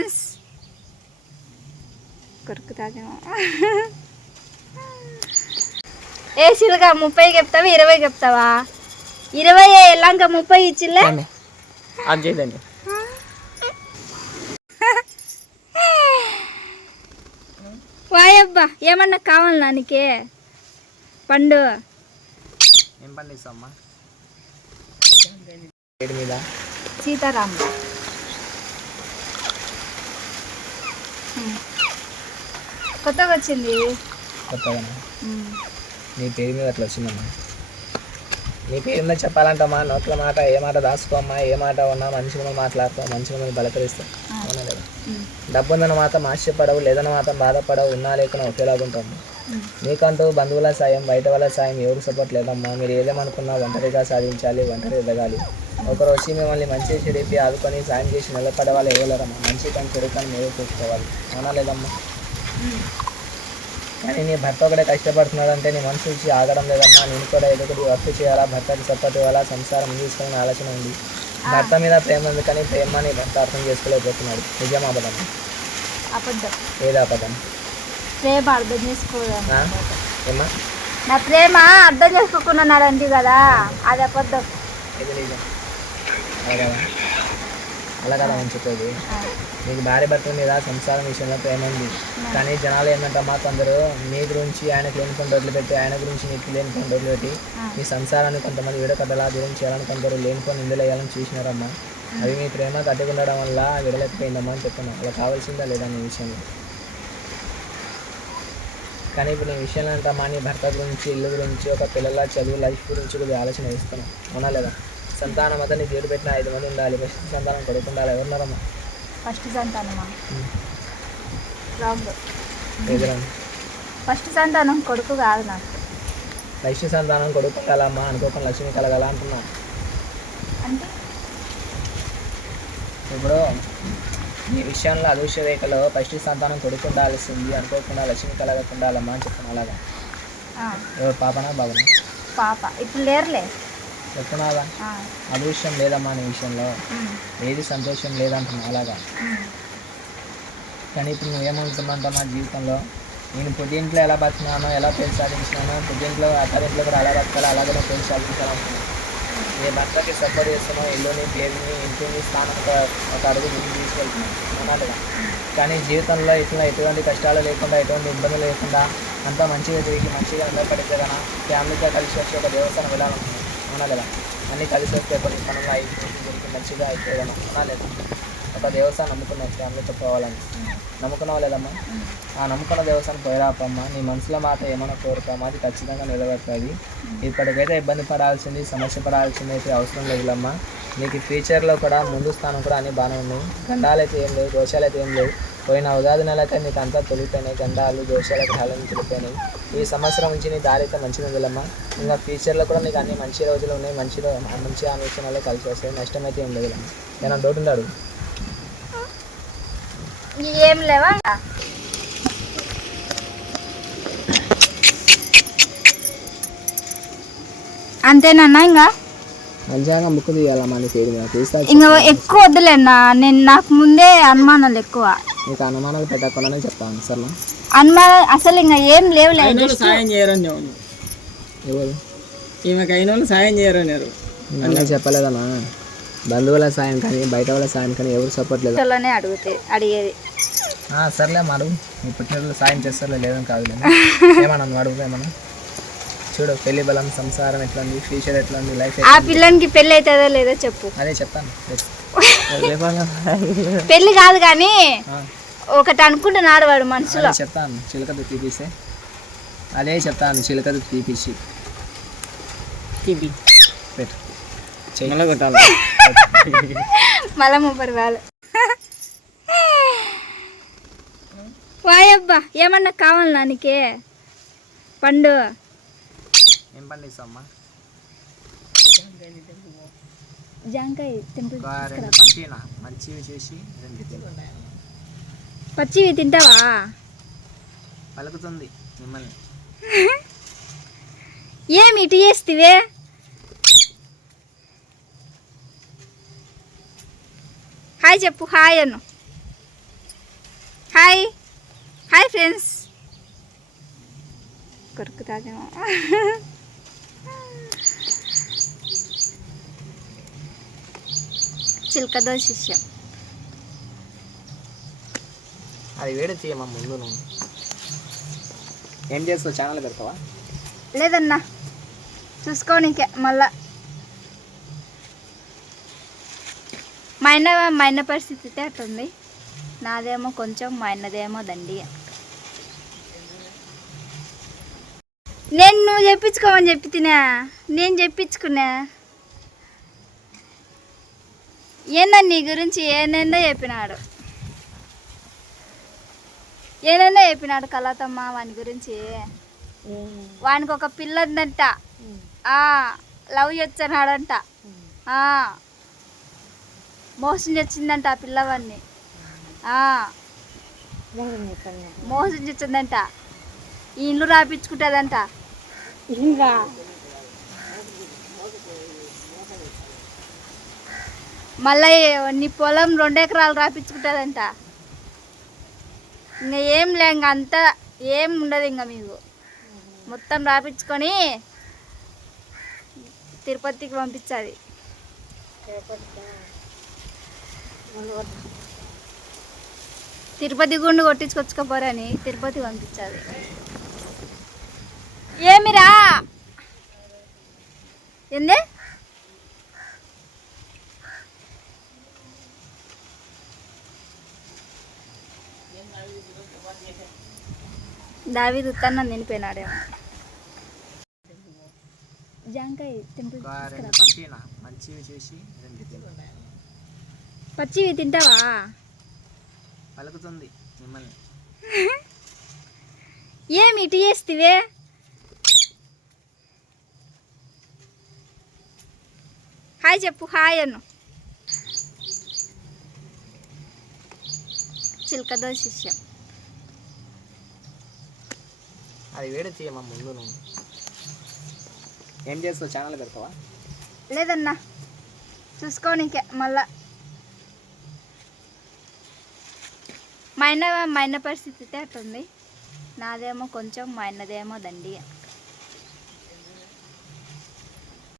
Friends కొరుకుతాదేమో ఏ సిలుగా ముప్పై చెప్తావా ఇరవై చెప్తావా ఇరవై ఎలాంక ముప్పై ఇచ్చిలే అది చేయదండి వాయబ్బా ఏమన్నా కావాలి నానికి పండు ఏం పండిస్తామ్మా ఏడు మీద కొత్తగా వచ్చింది కొత్తగా. నీ పేరు మీద అట్లా వచ్చిందమ్మా. నీ పేరు మీద చెప్పాలంటమ్మా నోట్ల మాట ఏ మాట దాచుకోమ్మా ఏ మాట ఉన్నా మంచిగా మాట్లాడుతావు మంచిగా మనం బలకరిస్తావు. అవునా లేదా. డబ్బు ఉందన్న మాత్రం ఆశపడవు లేదన్న మాత్రం బాధపడవు ఉన్నా లేకుండా ఒకేలాగా ఉంటాము ఉమ్. నీకంటూ బంధువుల సాయం బయట వాళ్ళ సాయం ఎవరు సపోర్ట్ లేదమ్మా. మీరు ఏదేమనుకున్నా ఒంటరిగా సాధించాలి ఒంటరి ఎదగాలి. ఒకరు వచ్చి మిమ్మల్ని మంచి చెడిపి ఆదుకొని సాయం చేసి నిలబడే వాళ్ళు ఎవరమ్మా. మంచి కానీ చెడు కానీ మీరు చూసుకోవాలి. అవునా లేదమ్మా. కానీ నీ భర్త ఒకటే కష్టపడుతున్నాడంటే నీ మనసు నుంచి ఆగడం లేదమ్మా. నేను కూడా ఏదో ఒకటి వర్క్ చేయాలా? భర్తకి సపోర్ట్ ఇవ్వాలా? సంసారం తీసుకునే ఆలోచన ఉంది. భర్త మీద ప్రేమ ఉంది కానీ ప్రేమ నీ భర్త అర్థం చేసుకోలేకపోతున్నాడు. నిజం అబద్ధం అబద్ధం. ఏది అబద్ధం? ప్రేమ అర్థం? ఏమ్మా? నా ప్రేమ అర్థం చేసుకోకున్నాడంటే కదా అది అబద్ధం. అలా కదా? అని చెప్పేది? నీకు భార్య భర్త మీద సంసారం విషయంలో ప్రేమ ఉంది. కానీ జనాలు ఏంటంటమ్మా కొందరు నీ గురించి ఆయనకు లేనిపోయిన రోజులు పెట్టి ఆయన గురించి నీకు లేనిపోయిన రోజులు పెట్టి మీ సంసారాన్ని కొంతమంది విడకట్టలా దూరం చేయాలని కొందరు లేనిపోయిన నిందలు వేయాలని చూసినారమ్మా. అవి మీ ప్రేమ కట్టుకు ఉండడం వల్ల విడలేకపోయిందమ్మా అని చెప్తున్నా. అలా కావాల్సిందా లేదా నీ విషయంలో? కానీ ఇప్పుడు నీ విషయంలో అంటమ్మా నీ భర్త గురించి ఇల్లు గురించి ఒక పిల్లల చదువు లైఫ్ గురించి కొద్దిగా ఆలోచన వేస్తున్నాం అవునా లేదా? సంతానం అంతా నీ దేవుడు పెట్టిన ఐదు మంది ఉండాలి. ఫస్ట్ సంతానం కొడుకు ఉండాలి. ఎవరున్నారమ్మా ఫస్ట్ సంతానమా? రాంగ్. ఫస్ట్ సంతానం కొడుకు కాదు నాకు. లక్ష్మి సంతానం కొడుకు కలమ్మా అనుకోకుండా లక్ష్మి కలగల అంటున్నా. అంటే? ఇప్పుడు ఈ విషయంలో అదృశ్య రేఖలో ఫస్ట్ సంతానం కొడుకు ఉండాల్సింది అనుకోకుండా లక్ష్మి కలగకుండాలమ్మా అని చెప్తున్నా అలాగా? ఎవరు పాపనా బాబునా? పాప. ఇప్పుడు లేరులే. చెప్తున్నావా? అదృశ్యం లేదమ్మా నీ విషయంలో. ఏది సంతోషం లేదంటున్నా అలాగా? కానీ ఇప్పుడు నువ్వేమనుకున్నావు నా జీవితంలో నేను పుట్టింట్లో ఎలా బతికినానో ఎలా పెళ్ళి సాధించినానో పుట్టింట్లో అత్తారింట్లో కూడా అలా బతకాలి అలాగే పెళ్ళి సాధించాలనుకున్నాను నీ భర్తకి సపోర్ట్ చేస్తున్నావు ఇల్లుని పేరుని ఇంటిని స్థానం ఒక ఒక అడుగు ముందు తీసుకెళ్తున్నావు అన్నట్టుగా. కానీ జీవితంలో ఇట్లా ఎటువంటి కష్టాలు లేకుండా ఎటువంటి ఇబ్బందులు లేకుండా అంతా మంచిగా తిరిగి మంచిగా అందరు పడితే కదా ఫ్యామిలీతో కలిసి వచ్చి ఒక దేవస్థానం వెళ్ళాలనుకున్నాను అవునా లేదా అన్నీ కలిసి వస్తే కొన్ని పనులు అయిపోయి మంచిగా మంచిగా కదా అవునా లేదా ఒక దేవస్థానం నమ్ముకున్నావు ఫ్యామిలీతో పోవాలని. నమ్ముకున్నావు లేదమ్మా? ఆ నమ్ముకున్న దేవస్థానం పోయిరాపమ్మా. నీ మనసులో మాట ఏమైనా కోరుకోమా? అది ఖచ్చితంగా నెరవేరుతుంది. ఇప్పటికైతే ఇబ్బంది పడాల్సింది సమస్య పడాల్సింది అయితే అవసరం లేదులమ్మా. నీకు ఫ్యూచర్లో కూడా ముందు స్థానం కూడా అన్ని బాగానే ఉన్నాయి. గండాలు అయితే ఏం లేవు దోషాలు అయితే ఏం లేవు. పోయిన ఉగాది నెలకే నీకు అంతా తొలిపోయినాయి. గండాలు దోషాలు గ్రహాలను తొలిపోయినాయి. ఈ సంవత్సరం నుంచి నీ దారి అయితే మంచిగా ఉందిలమ్మా. ఇంకా ఫ్యూచర్లో కూడా నీకు అన్ని మంచి రోజులు ఉన్నాయి. మంచి మంచి ఆలోచనలు కలిసి వస్తాయి. నష్టం అయితే ఏం లేదులమ్మా. నేను డౌట్ ఉందాడు ఏం లేవా? అంతేనన్నా ఇంకా? మంచిగా ముక్కు పేరు మీద తీస్తా ఇంకా ఎక్కువ వద్దులేనా నేను నాకు ముందే అనుమానాలు ఎక్కువ. నీకు అనుమానాలు పెట్టకుండానే చెప్తాను సరేనా? అనుమానం అసలు ఇంకా ఏం లేవులే. సాయం చేయరని చెప్పను ఎవరు? ఈమెకి అయిన వాళ్ళు సాయం చేయరన్నారు. అన్నీ చెప్పలేదమ్మా బంధువుల సాయం కానీ బయట వాళ్ళ సాయం కానీ ఎవరు సపోర్ట్ లేదు అడుగుతే అడిగేది. సర్లే మాడు. నీ పుట్టినరోజు సాయం చేస్తారులే లేదని కాదు ఏమన్నా అడుగు ఏమన్నా. చూడు పెళ్ళి బలం సంసారం ఎట్లా ఉంది ఫ్యూచర్ ఎట్లా ఉంది లైఫ్ ఆ పిల్లనికి పెళ్ళి అవుతుందో లేదో చెప్పు. అదే చెప్తాను. పెళ్ళి కాదు కానీ ఒకటి అనుకుంటున్నాడు వాడు మనసులో. అదే చెప్తాను. చిలకదు తీపిస్తే. అదే చెప్తాను చిలకదు తీపిచ్చి. తీపి. పెట్టు. మళ్ళా ముప్పై వాళ్ళు వాయబ్బా ఏమన్నా కావాలి నానికి పండు. ఏం జాంకాయ ఒక రెండు పంపినా మంచివి చేసి. పచ్చివి తింటావా? పలుకుతుంది మిమ్మల్ని. ఏమి ఇటు చేstiవే హాయ్ చెప్పు హాయ్ అను హాయ్ హాయ్ ఫ్రెండ్స్ కొరుకుతాదేమో చిలకదో శిష్యం అది వేడి చేయమ్మా ముందు నువ్వు ఏం చేస్తావు ఛానల్ పెడతావా లేదన్నా చూసుకోనికే మళ్ళా మా ఆయన మా ఆయన పరిస్థితి అయితే అట్టుంది నాదేమో కొంచెం మా ఆయనదేమో నేను నువ్వు చెప్పించుకోమని చెప్పి తినా నేను చెప్పించుకున్నా. ఏందో నీ గురించి ఏనేందో చెప్పినాడు. ఏనేందో చెప్పినాడు కళాతమ్మ వాని గురించి. వానికి ఒక పిల్ల ఉందంట లవ్ చేస్తున్నాడంట. ఆ, మోసం చేసిందంట ఆ పిల్లవాడిని మోసం చేసిందంట. ఈ ఇల్లు రాపించుకుంటుందంట. మళ్ళీ నీ పొలం రెండు ఎకరాలు రాపించుకుంటుందంట. ఇంకా ఏం లే ఇంక అంతా ఏం ఉండదు ఇంకా మీకు. మొత్తం రాపించుకొని తిరుపతికి పంపించాలి. తిరుపతి గుండు కొట్టించుకొచ్చుకోపోరని తిరుపతి పంపించాలి. ఏమిరా? ఏంది? దావి దుత్తన్న నిలిపోయినాడేమో జాంకాయ మంచివి చేసి తిను. పచ్చివి తింటావా? పలుకుతుంది మిమ్మల్ని. ఏమి ఇటు చేstiవే హాయ్ చెప్పు హాయ్ అను. చిలకదో శిష్యం అది వేడి చేయమ్మా ముందు నువ్వు. ఏం చేస్తావు ఛానల్ పెడతావా? లేదన్నా చూసుకోనికే మళ్ళా. మా ఆయన మా ఆయన పరిస్థితి అట్టుంది. నాదేమో కొంచెం మా ఆయనదేమో దండి